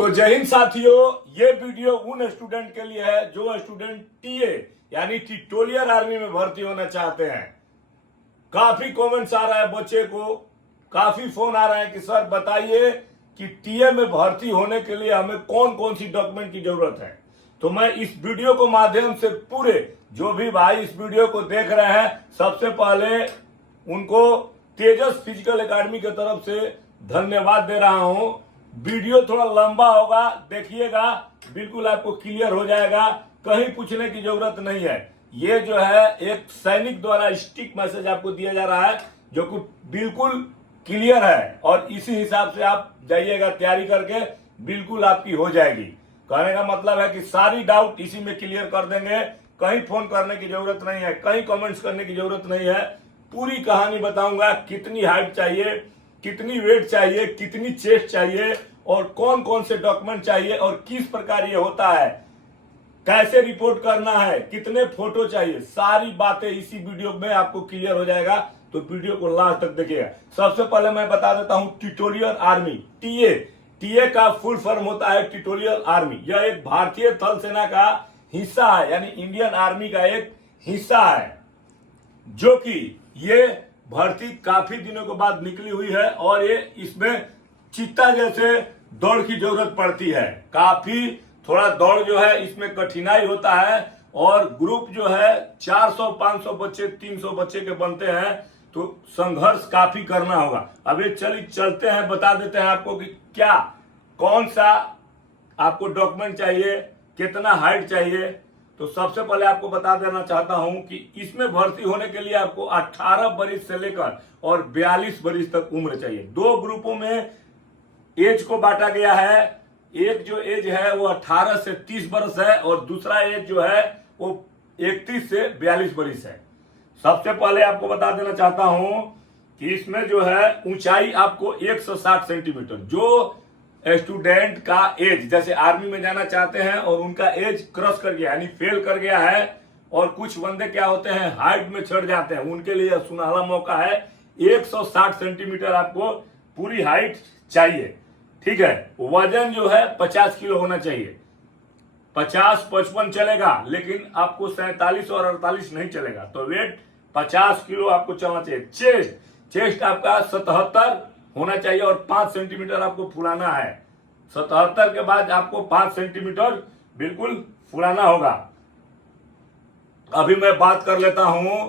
तो जय हिंद साथियों, ये वीडियो उन स्टूडेंट के लिए है जो स्टूडेंट टीए यानी टिटोलियर आर्मी में भर्ती होना चाहते हैं। काफी कमेंट्स आ रहा है बच्चे को, काफी फोन आ रहा है कि सर बताइए कि टीए में भर्ती होने के लिए हमें कौन कौन सी डॉक्यूमेंट की जरूरत है। तो मैं इस वीडियो को माध्यम से पूरे जो भी भाई इस वीडियो को देख रहे हैं, सबसे पहले उनको तेजस फिजिकल एकेडमी की तरफ से धन्यवाद दे रहा हूं। वीडियो थोड़ा लंबा होगा, देखिएगा, बिल्कुल आपको क्लियर हो जाएगा, कहीं पूछने की जरूरत नहीं है। ये जो है एक सैनिक द्वारा स्टिक मैसेज आपको दिया जा रहा है जो कि बिल्कुल क्लियर है और इसी हिसाब से आप जाइएगा तैयारी करके, बिल्कुल आपकी हो जाएगी। कहने का मतलब है कि सारी डाउट इसी में क्लियर कर देंगे, कहीं फोन करने की जरूरत नहीं है, कहीं कमेंट्स करने की जरूरत नहीं है। पूरी कहानी बताऊंगा, कितनी हाइट चाहिए, कितनी वेट चाहिए, कितनी चेस्ट चाहिए और कौन कौन से डॉक्यूमेंट चाहिए और किस प्रकार ये होता है, कैसे रिपोर्ट करना है, कितने फोटो चाहिए, सारी बातें इसी वीडियो में आपको क्लियर हो जाएगा। तो वीडियो को लास्ट तक देखिएगा। सबसे पहले मैं बता देता हूं टिटोलियर आर्मी, टीए का फुल फॉर्म होता है टिटोलियर आर्मी। यह एक भारतीय थल सेना का हिस्सा है, यानी इंडियन आर्मी का एक हिस्सा है, जो कि ये भर्ती काफी दिनों के बाद निकली हुई है और ये इसमें चीता जैसे दौड़ की जरूरत पड़ती है। काफी थोड़ा दौड़ जो है इसमें कठिनाई होता है और ग्रुप जो है 400-500 बच्चे 300 बच्चे के बनते हैं, तो संघर्ष काफी करना होगा। अब ये चलते हैं, बता देते हैं आपको कि क्या कौन सा आपको डॉक्यूमेंट चाहिए, कितना हाइट चाहिए। तो सबसे पहले आपको बता देना चाहता हूं कि इसमें भर्ती होने के लिए आपको 18 वर्ष से लेकर और 42 वर्ष तक उम्र चाहिए। दो ग्रुपों में एज को बांटा गया है। एक जो एज है वो 18 से 30 वर्ष है और दूसरा एज जो है वो 31 से 42 वर्ष है। सबसे पहले आपको बता देना चाहता हूं कि इसमें जो है ऊंचाई आपको 160 सेंटीमीटर, जो स्टूडेंट का एज जैसे आर्मी में जाना चाहते हैं और उनका एज क्रॉस कर गया यानी फेल कर गया है, और कुछ बंदे क्या होते हैं हाइट में चढ़ जाते हैं, उनके लिए सुनहरा मौका है। 160 सेंटीमीटर आपको पूरी हाइट चाहिए, ठीक है। वजन जो है 50 किलो होना चाहिए। 50-55 चलेगा, लेकिन आपको 47 और 48 नहीं चलेगा। तो वेट 50 किलो आपको चलना चाहिए। चेस्ट आपका 77 होना चाहिए और 5 सेंटीमीटर आपको फुलाना है। 77 के बाद आपको 5 सेंटीमीटर बिल्कुल फुलाना होगा। अभी मैं बात कर लेता हूं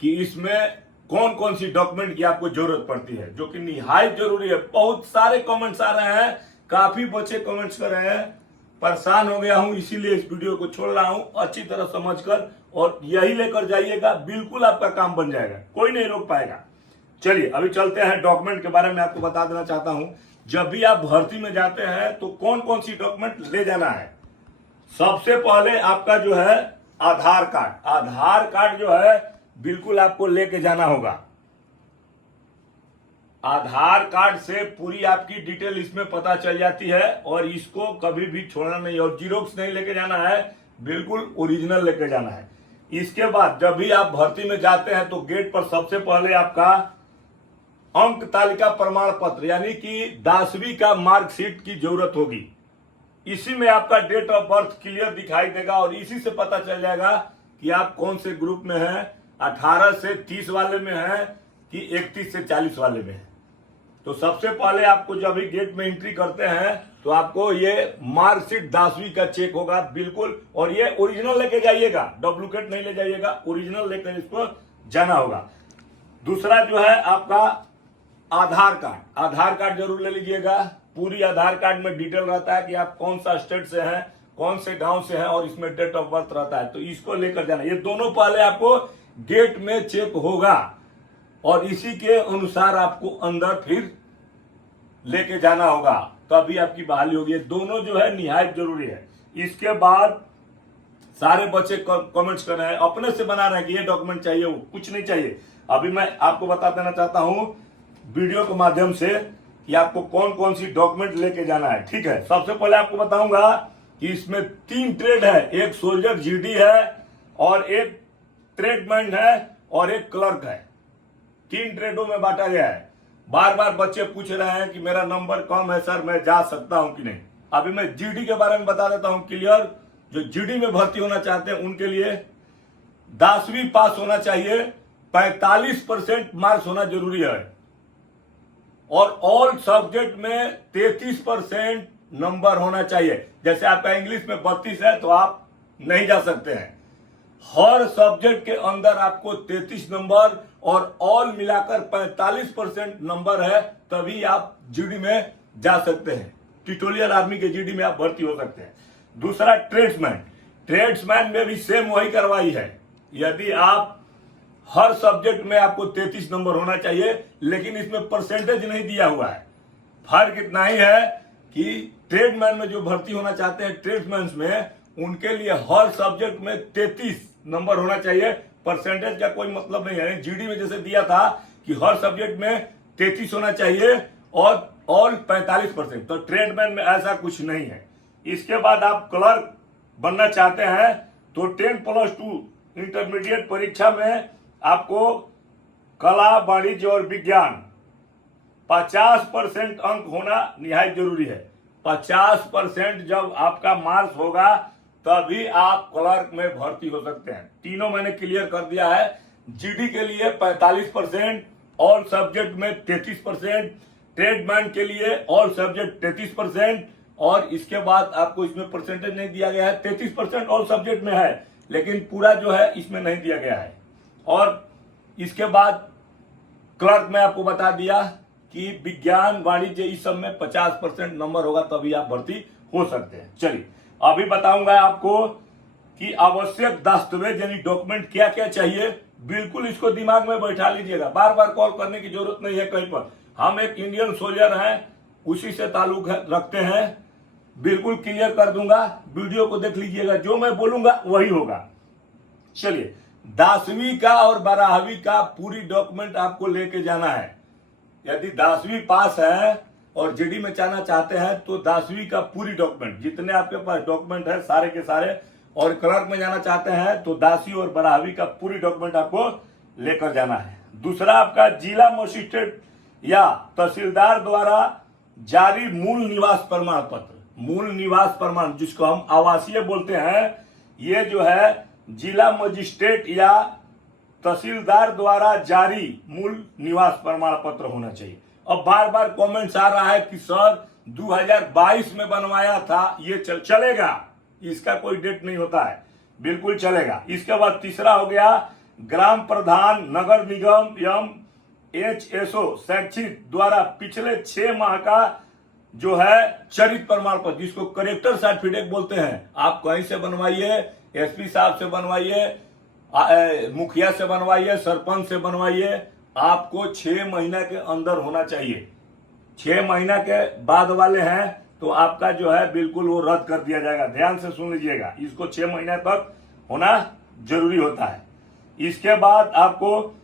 कि इसमें कौन कौन सी डॉक्यूमेंट की आपको जरूरत पड़ती है, जो कि निहायत जरूरी है। बहुत सारे कमेंट्स आ रहे हैं, काफी बच्चे कमेंट्स कर रहे हैं, परेशान हो गया हूं, इसीलिए इस वीडियो को छोड़ रहा हूं अच्छी तरह समझकर, और यही लेकर जाइएगा, बिल्कुल आपका काम बन जाएगा, कोई नहीं रोक पाएगा। चलिए अभी चलते हैं डॉक्यूमेंट के बारे में आपको बता देना चाहता हूं। जब भी आप भर्ती में जाते हैं तो कौन कौन सी डॉक्यूमेंट ले जाना है। सबसे पहले आपका जो है आधार कार्ड जो है बिल्कुल आपको लेके जाना होगा। आधार कार्ड से पूरी आपकी डिटेल इसमें पता चल जाती है और इसको कभी भी छोड़ना नहीं, और जीरोक्स नहीं लेके जाना है, बिल्कुल ओरिजिनल लेके जाना है। इसके बाद जब भी आप भर्ती में जाते हैं तो गेट पर सबसे पहले आपका अंक तालिका प्रमाण पत्र यानी कि 10वीं का मार्कशीट की जरूरत होगी। इसी में आपका डेट ऑफ बर्थ क्लियर दिखाई देगा और इसी से पता चल जाएगा कि आप कौन से ग्रुप में हैं, 18 से 30 वाले में हैं कि 31 से 40 वाले में हैं। तो सबसे पहले आपको जब भी गेट में एंट्री करते हैं तो आपको ये मार्कशीट 10वीं का चेक होगा बिल्कुल, और ये ओरिजिनल लेके जाइएगा, डुप्लीकेट नहीं ले जाइएगा, ओरिजिनल लेकर इसको जाना होगा। दूसरा जो है आपका आधार कार्ड जरूर ले लीजिएगा। पूरी आधार कार्ड में डिटेल रहता है कि आप कौन सा स्टेट से हैं, कौन से गांव से हैं, और इसमें डेट ऑफ बर्थ रहता है, तो इसको लेकर जाना। ये दोनों पहले आपको गेट में चेक होगा और इसी के अनुसार आपको अंदर फिर लेके जाना होगा, तभी आपकी बहाली होगी। ये दोनों जो है निहायत जरूरी है। इसके बाद सारे बच्चे कमेंट्स कर रहे हैं, अपने से बना रहे हैं कि ये डॉक्यूमेंट चाहिए, वो कुछ नहीं चाहिए। अभी मैं आपको बता देना चाहता हूं वीडियो के माध्यम से कि आपको कौन कौन सी डॉक्यूमेंट लेके जाना है, ठीक है। सबसे पहले आपको बताऊंगा कि इसमें 3 ट्रेड है, एक सोल्जर जीडी है और एक ट्रेडमैन है और एक क्लर्क है। 3 ट्रेडों में बांटा गया है। बार बार बच्चे पूछ रहे हैं कि मेरा नंबर कम है सर, मैं जा सकता हूं कि नहीं। अभी मैं जीडी के बारे में बता देता हूं क्लियर। जो जीडी में भर्ती होना चाहते हैं उनके लिए 10वीं पास होना चाहिए, 45% मार्क्स होना जरूरी है और ऑल सब्जेक्ट में 33% नंबर होना चाहिए। जैसे आपका इंग्लिश में 32 है तो आप नहीं जा सकते हैं। हर सब्जेक्ट के अंदर आपको 33 नंबर और ऑल मिलाकर 45% नंबर है, तभी आप जीडी में जा सकते हैं। टिटोलियल आर्मी के जीडी में आप भर्ती हो सकते हैं। दूसरा ट्रेड्समैन में भी सेम वही कार्रवाई है। यदि आप हर सब्जेक्ट में आपको 33 नंबर होना चाहिए, लेकिन इसमें परसेंटेज नहीं दिया हुआ है। फर्क इतना ही है कि ट्रेडमैन में जो भर्ती होना चाहते हैं ट्रेड्समैन में, उनके लिए हर सब्जेक्ट में 33 नंबर होना चाहिए, परसेंटेज का कोई मतलब नहीं है। जीडी में जैसे दिया था कि हर सब्जेक्ट में 33 होना चाहिए और ऑल 45%, तो ट्रेडमैन में ऐसा कुछ नहीं है। इसके बाद आप क्लर्क बनना चाहते हैं तो 10+2 इंटरमीडिएट परीक्षा में आपको कला, वाणिज्य और विज्ञान 50% अंक होना निहायत जरूरी है। 50% जब आपका मार्क्स होगा तभी आप क्लर्क में भर्ती हो सकते हैं। तीनों मैंने क्लियर कर दिया है। जीडी के लिए 45%, ऑल सब्जेक्ट में 33%, ट्रेडमैन के लिए ऑल सब्जेक्ट 33%, और इसके बाद आपको इसमें परसेंटेज नहीं दिया गया है। 33% ऑल सब्जेक्ट में है, लेकिन पूरा जो है इसमें नहीं दिया गया है। और इसके बाद क्लर्क में आपको बता दिया कि विज्ञान, वाणिज्य इस सब में 50% नंबर होगा तभी आप भर्ती हो सकते हैं। चलिए अभी बताऊंगा आपको कि आवश्यक दस्तावेज यानी डॉक्यूमेंट क्या क्या चाहिए। बिल्कुल इसको दिमाग में बैठा लीजिएगा, बार बार कॉल करने की जरूरत नहीं है कहीं पर। हम एक इंडियन सोल्जर हैं, उसी से ताल्लुक रखते हैं। बिल्कुल क्लियर कर दूंगा, वीडियो को देख लीजिएगा, जो मैं बोलूंगा वही होगा। चलिए 10वीं का और 12वीं का पूरी डॉक्यूमेंट आपको लेके जाना है। यदि 10वीं पास है और जीडी में जाना चाहते हैं तो 10वीं का पूरी डॉक्यूमेंट, जितने आपके पास डॉक्यूमेंट है सारे के सारे, और क्लर्क में जाना चाहते हैं तो 10वीं और 12वीं का पूरी डॉक्यूमेंट आपको लेकर जाना है। दूसरा आपका जिला मजिस्ट्रेट या तहसीलदार द्वारा जारी मूल निवास प्रमाण पत्र, मूल निवास प्रमाण जिसको हम आवासीय बोलते हैं, ये जो है जिला मजिस्ट्रेट या तहसीलदार द्वारा जारी मूल निवास प्रमाण पत्र होना चाहिए। अब बार बार कमेंट्स आ रहा है कि सर 2022 में बनवाया था, ये चलेगा, इसका कोई डेट नहीं होता है, बिल्कुल चलेगा। इसके बाद तीसरा हो गया ग्राम प्रधान, नगर निगम एवं HSO शैक्षिक द्वारा पिछले 6 माह का जो है चरित्र प्रमाण पत्र, जिसको करेक्टर सर्टिफिकेट बोलते हैं। आप कहीं से बनवाइए, एसपी साहब से बनवाइए, मुखिया से बनवाइए, सरपंच से बनवाइए, आपको 6 महीना के अंदर होना चाहिए। 6 महीना के बाद वाले हैं तो आपका जो है बिल्कुल वो रद्द कर दिया जाएगा। ध्यान से सुन लीजिएगा, इसको 6 महीने तक होना जरूरी होता है। इसके बाद आपको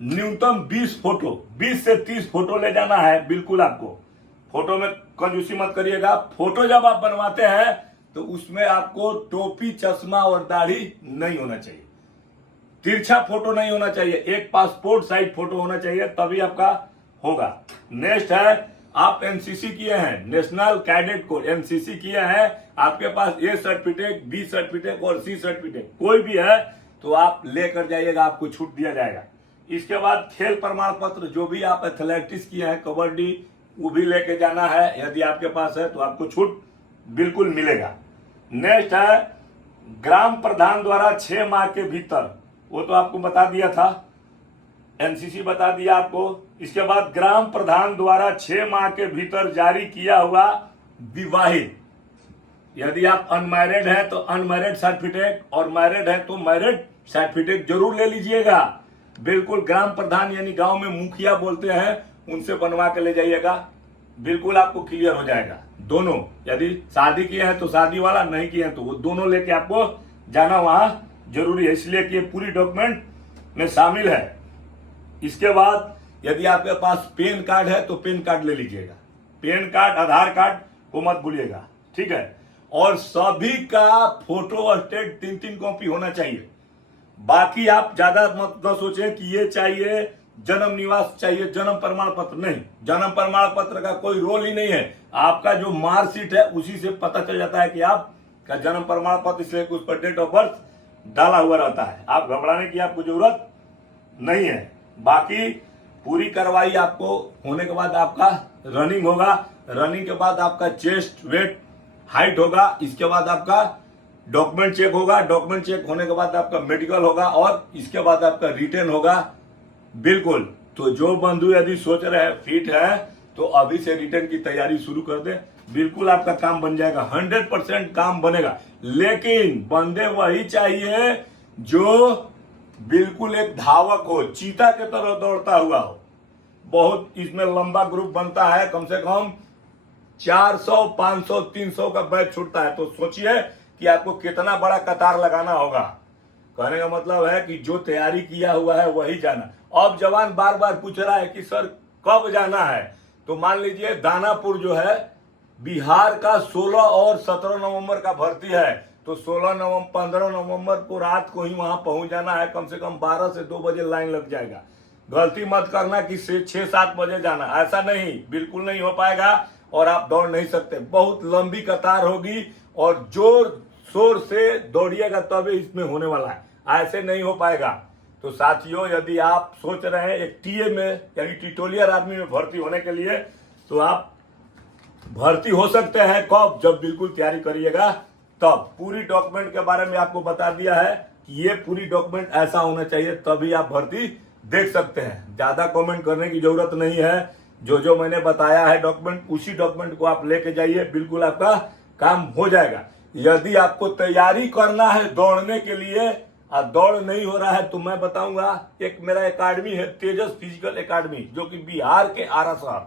न्यूनतम 20 फोटो, 20 से 30 फोटो ले जाना है। बिल्कुल आपको फोटो में कंजूसी मत करिएगा। फोटो जब आप बनवाते हैं तो उसमें आपको टोपी, चश्मा और दाढ़ी नहीं होना चाहिए, तिरछा फोटो नहीं होना चाहिए, एक पासपोर्ट साइज फोटो होना चाहिए, तभी आपका होगा। नेक्स्ट है आप एनसीसी किए हैं, नेशनल कैडेट कोर, एनसीसी किए हैं, आपके पास ए सर्टिफिकेट, बी सर्टिफिकेट और सी सर्टिफिकेट कोई भी है तो आप लेकर जाइएगा, आपको छूट दिया जाएगा। इसके बाद खेल प्रमाण पत्र, जो भी आप एथलेटिक्स किए हैं, कबड्डी, वो भी लेके जाना है, यदि आपके पास है तो आपको छूट बिल्कुल मिलेगा। नेक्स्ट है ग्राम प्रधान द्वारा 6 माह के भीतर, वो तो आपको बता दिया था, एनसीसी बता दिया आपको। इसके बाद ग्राम प्रधान द्वारा 6 माह के भीतर जारी किया हुआ विवाहित, यदि आप अनमैरिड हैं तो अनमैरिड सर्टिफिकेट, और मैरिड है तो मैरिड सर्टिफिकेट जरूर ले लीजिएगा। बिल्कुल ग्राम प्रधान यानी गांव में मुखिया बोलते हैं, उनसे बनवा के ले जाइएगा, बिल्कुल आपको क्लियर हो जाएगा। दोनों, यदि शादी किए हैं तो शादी वाला, नहीं किए हैं तो वो दोनों लेके आपको जाना वहां जरूरी है, इसलिए कि पूरी डॉक्यूमेंट में शामिल है। इसके बाद यदि आपके पास पैन कार्ड है तो पैन कार्ड ले लीजिएगा, पैन कार्ड, आधार कार्ड को मत भूलिएगा, ठीक है। और सभी का फोटो स्टेट 3-3 कॉपी होना चाहिए। बाकी आप ज्यादा मत न सोचें कि ये चाहिए जन्म निवास चाहिए, जन्म प्रमाण पत्र नहीं, जन्म प्रमाण पत्र का कोई रोल ही नहीं है। आपका जो मार्कशीट है उसी से पता चल जाता है कि आपका जन्म प्रमाण पत्र, इसलिए उस पर डेट ऑफ बर्थ डाला हुआ रहता है। आप घबराने की आपको जरूरत नहीं है। बाकी पूरी कार्रवाई आपको होने के बाद आपका रनिंग होगा, रनिंग के बाद आपका चेस्ट वेट हाइट होगा, इसके बाद आपका डॉक्यूमेंट चेक होगा, डॉक्यूमेंट चेक होने के बाद आपका मेडिकल होगा और इसके बाद आपका रिटर्न होगा। बिल्कुल, तो जो बंधु यदि सोच रहे हैं फिट है तो अभी से रिटर्न की तैयारी शुरू कर दे, बिल्कुल आपका काम बन जाएगा, 100% काम बनेगा। लेकिन बंदे वही चाहिए जो बिल्कुल एक धावक हो, चीता के तरह दौड़ता हुआ हो। बहुत इसमें लंबा ग्रुप बनता है, कम से कम 400, 500, 300 का बैच छूटता है। तो सोचिए कि आपको कितना बड़ा कतार लगाना होगा। कहने का मतलब है कि जो तैयारी किया हुआ है वही जाना। अब जवान बार बार पूछ रहा है कि सर कब जाना है, तो मान लीजिए दानापुर जो है बिहार का 16 और 17 नवंबर का भर्ती है, तो 16 नवंबर 15 नवंबर को रात को ही वहां पहुंच जाना है। कम से कम 12 से 2 बजे लाइन लग जाएगा। गलती मत करना कि 6-7 बजे जाना, ऐसा नहीं, बिल्कुल नहीं हो पाएगा और आप दौड़ नहीं सकते। बहुत लंबी कतार होगी और जोर शोर से दौड़िएगा तभी इसमें होने वाला है, ऐसे नहीं हो पाएगा। तो साथियों, यदि आप सोच रहे हैं एक टीए में यानी टिटोलियर आर्मी में भर्ती होने के लिए, तो आप भर्ती हो सकते हैं। कब? जब बिल्कुल तैयारी करिएगा तब। पूरी डॉक्यूमेंट के बारे में आपको बता दिया है कि ये पूरी डॉक्यूमेंट ऐसा होना चाहिए, तभी आप भर्ती देख सकते हैं। ज्यादा कमेंट करने की जरूरत नहीं है। जो जो मैंने बताया है डॉक्यूमेंट, उसी डॉक्यूमेंट को आप लेके जाइए, बिल्कुल आपका काम हो जाएगा। यदि आपको तैयारी करना है दौड़ने के लिए और दौड़ नहीं हो रहा है, तो मैं बताऊंगा, एक मेरा एकेडमी है तेजस फिजिकल एकेडमी, जो कि बिहार के आरा शहर,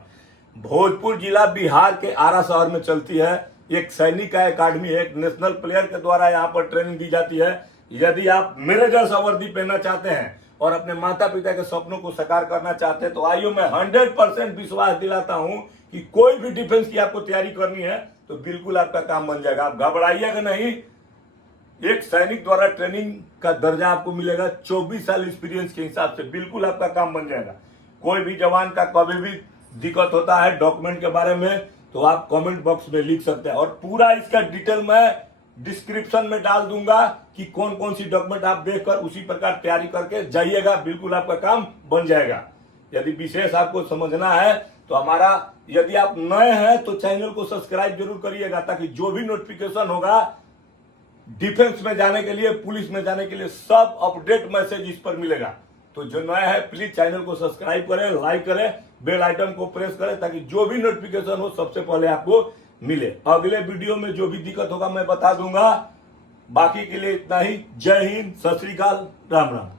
भोजपुर जिला बिहार के आरा शहर में चलती है। एक सैनिक का एकेडमी है, एक नेशनल प्लेयर के द्वारा यहाँ पर ट्रेनिंग दी जाती है। यदि आप मेरे जैसा वर्दी पहनना चाहते हैं और अपने माता पिता के सपनों को साकार करना चाहते हैं, तो आइए, मैं 100% विश्वास दिलाता हूं कि कोई भी डिफेंस की आपको तैयारी करनी है तो बिल्कुल आपका काम बन जाएगा। आप घबराइएगा नहीं। एक सैनिक द्वारा ट्रेनिंग का दर्जा आपको मिलेगा, 24 साल एक्सपीरियंस के हिसाब से, बिल्कुल आपका काम बन जाएगा। कोई भी जवान का कभी भी दिक्कत होता है डॉक्यूमेंट के बारे में तो आप कमेंट बॉक्स में लिख सकते हैं और पूरा इसका डिटेल मैं डिस्क्रिप्शन में डाल दूंगा कि कौन कौन सी डॉक्यूमेंट आप देखकर उसी प्रकार तैयारी करके जाइएगा, बिल्कुल आपका काम बन जाएगा। यदि विशेष आपको समझना है तो हमारा, यदि आप नए हैं तो चैनल को सब्सक्राइब जरूर करिएगा, ताकि जो भी नोटिफिकेशन होगा डिफेंस में जाने के लिए, पुलिस में जाने के लिए, सब अपडेट मैसेज इस पर मिलेगा। तो जो नया है प्लीज चैनल को सब्सक्राइब करें, लाइक करें, बेल आइकन को प्रेस करें, ताकि जो भी नोटिफिकेशन हो सबसे पहले आपको मिले। अगले वीडियो में जो भी दिक्कत होगा मैं बता दूंगा। बाकी के लिए इतना ही। जय हिंद, सत श्री अकाल, राम राम।